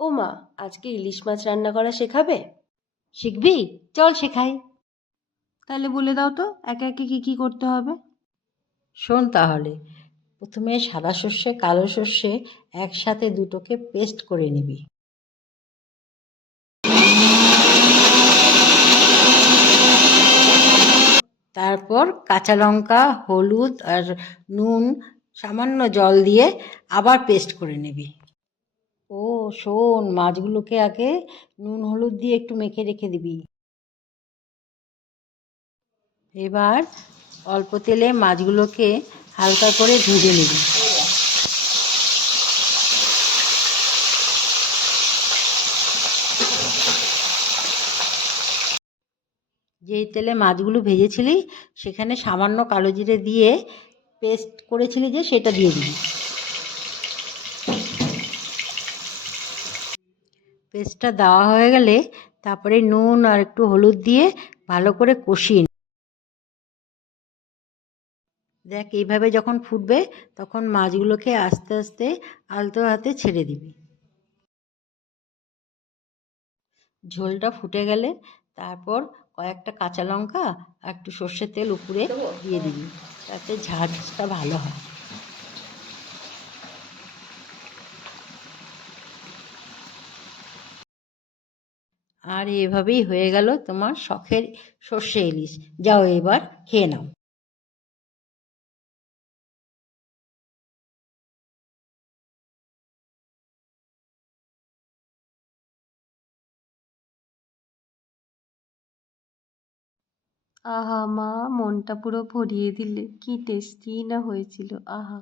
ও মা, আজকে ইলিশ মাছ রান্না করা শেখাবে? শিখবি? চল শেখাই। তাহলে বলে দাও তো একে একে কি কি করতে হবে। শোন তাহলে, প্রথমে সাদা সর্ষে কালো সর্ষে একসাথে দুটোকে পেস্ট করে নিবি। তারপর কাঁচা লঙ্কা, হলুদ আর নুন সামান্য জল দিয়ে আবার পেস্ট করে নিবি। ও শোন, মাছগুলোকে আগে নুন হলুদ দিয়ে একটু মেখে রেখে দিবি। এবার অল্প তেলে মাছগুলোকে হালকা করে ভেজে নিবি। যেই তেলে মাছগুলো ভেজেছিলি সেখানে সামান্য কালো জিরে দিয়ে পেস্ট করেছিলি যে সেটা দিয়ে দিবি। পেস্টটা দেওয়া হয়ে গেলে তারপরে নুন আর একটু হলুদ দিয়ে ভালো করে কষিয়ে দেখ। এইভাবে যখন ফুটবে তখন মাছগুলোকে আস্তে আস্তে আলতো হাতে ছেড়ে দিবি। ঝোলটা ফুটে গেলে তারপর কয়েকটা কাঁচা লঙ্কা আর একটু সর্ষের তেল উপরে দিয়ে দিবি, তাতে ঝাঁঝটা ভালো হয়। আর এভাবেই হয়ে গেল তোমার শখের সর্ষে ইলিশ। যাও এবার খেয়ে নাও। আহা মা, মনটা পুরো ভরিয়ে দিলে, কি টেস্টি না হয়েছিল, আহা।